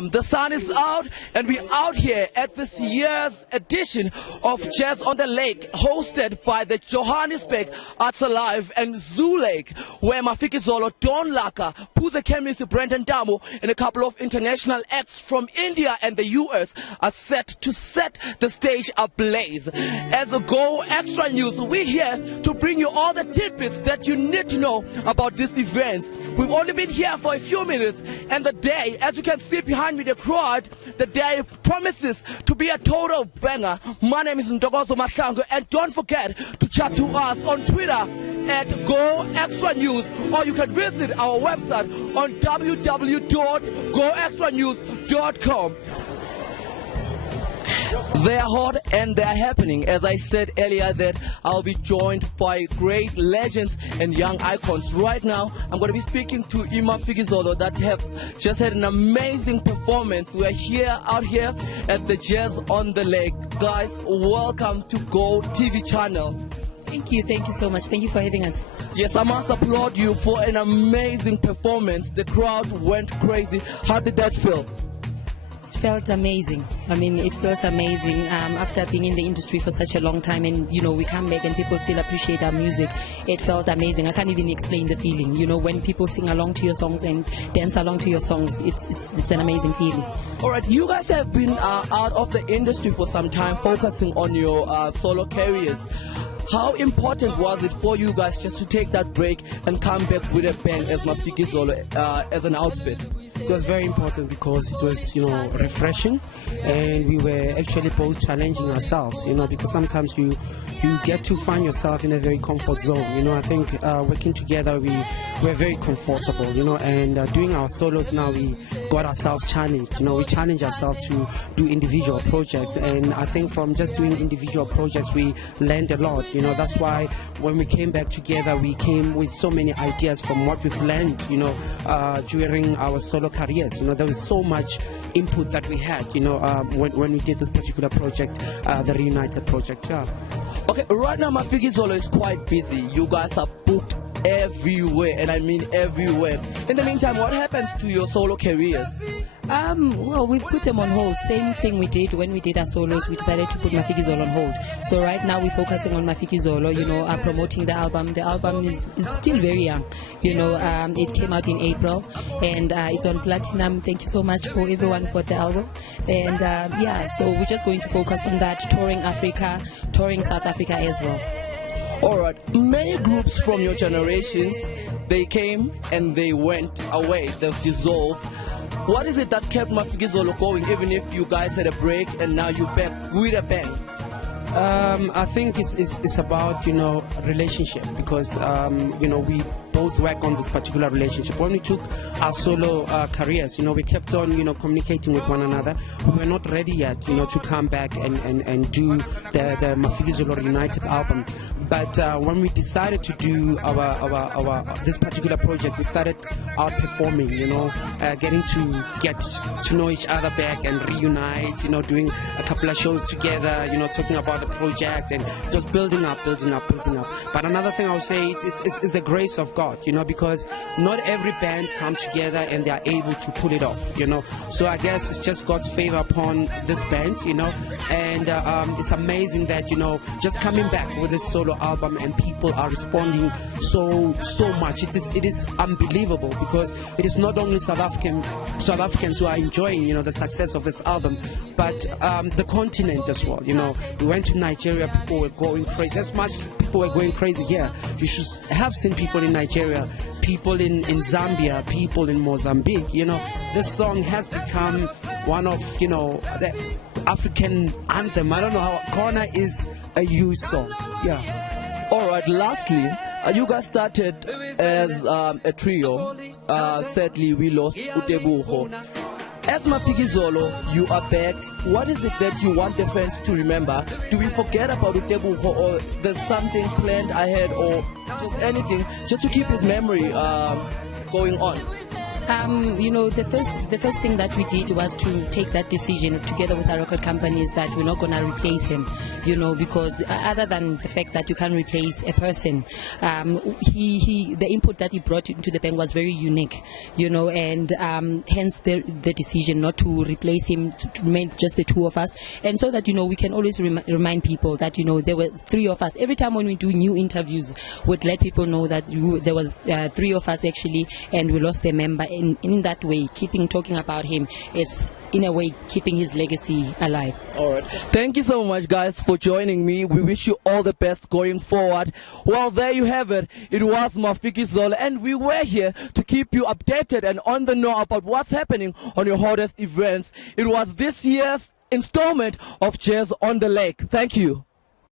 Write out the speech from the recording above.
The sun is out and we're out here at this year's edition of Jazz on the Lake, hosted by the Johannesburg Arts Alive and Zoo Lake, where Mafikizolo, Don Laka, Puza Chemist, Brendan Damo, and a couple of international acts from India and the US are set to set the stage ablaze. As a Go Extra News, we're here to bring you all the tidbits that you need to know about these events. We've only been here for a few minutes, and the day, as you can see behind me, the crowd, the day promises to be a total banger. My name is Ntokozo Mahlangu, and don't forget to chat to us on Twitter at Go Extra News, or you can visit our website on www.goextranews.com. They are hot and they are happening. As I said earlier, that I'll be joined by great legends and young icons. Right now, I'm going to be speaking to Mafikizolo that have just had an amazing performance. We're out here at the Jazz on the Lake. Guys, welcome to GoTv channel. Thank you so much. Thank you for having us. Yes, I must applaud you for an amazing performance. The crowd went crazy. How did that feel? Felt amazing. I mean, it feels amazing after being in the industry for such a long time, and we come back and people still appreciate our music. It felt amazing. I can't even explain the feeling. When people sing along to your songs and dance along to your songs, it's an amazing feeling. All right, you guys have been out of the industry for some time, focusing on your solo careers. How important was it for you guys just to take that break and come back with a bang as Mafikizolo as an outfit? It was very important because it was, refreshing, and we were actually both challenging ourselves, because sometimes you get to find yourself in a very comfort zone. I think working together we're very comfortable, and doing our solos now, we got ourselves challenged. We challenge ourselves to do individual projects, and I think from just doing individual projects we learned a lot. That's why when we came back together, we came with so many ideas from what we've learned, during our solo careers. There was so much input that we had, when we did this particular project, the Reunited project. Yeah. Okay, right now Mafikizolo is quite busy. You guys are booked everywhere, and I mean everywhere. In the meantime, what happens to your solo careers? Well, we put them on hold. Same thing we did when we did our solos. We decided to put Mafikizolo on hold. So right now we're focusing on Mafikizolo, promoting the album. The album is still very young. It came out in April, and it's on platinum. Thank you so much for everyone who got the album. And so we're just going to focus on that, touring Africa, touring South Africa as well. Alright, many groups from your generations, they came and they went away, they've dissolved. What is it that kept Mafikizolo going, even if you guys had a break and now you're back with a bang? I think it's about relationship, because we both work on this particular relationship. When we took our solo careers, we kept on communicating with one another. We were not ready yet to come back and do the Mafikizolo Reunited album. But when we decided to do our this particular project, we started out performing, getting to get to know each other back and reunite, doing a couple of shows together, talking about the project, and just building up. But another thing I would say is the grace of God, because not every band come together and they are able to pull it off, So I guess it's just God's favor upon this band, and it's amazing that, just coming back with this solo album and people are responding so much. It is unbelievable, because it is not only South Africans who are enjoying the success of this album, but the continent as well. We went to Nigeria, people were going crazy. As much as people were going crazy here, you should have seen people in Nigeria, people in Zambia, people in Mozambique. This song has become one of the African anthem. I don't know how Kona is a huge song. Yeah. Alright, lastly, you guys started as a trio. Sadly, we lost Utebuho. As Mafikizolo, you are back. What is it that you want the fans to remember? Do we forget about Utebuho, or there's something planned ahead, or just anything, just to keep his memory going on? You know, the first thing that we did was to take that decision together with our record companies that we're not going to replace him, you know, because other than the fact that you can't replace a person, the input that he brought into the bank was very unique, you know, and hence the decision not to replace him, to remain just the two of us, and so that, you know, we can always remind people that, you know, there were three of us. Every time when we do new interviews, we'd let people know that there was three of us actually, and we lost a member. In that way, talking about him, it's in a way keeping his legacy alive. All right. Thank you so much, guys, for joining me. We wish you all the best going forward. Well, there you have it. It was Mafikizolo, and we were here to keep you updated and on the know about what's happening on your hottest events. It was this year's installment of Jazz on the Lake. Thank you.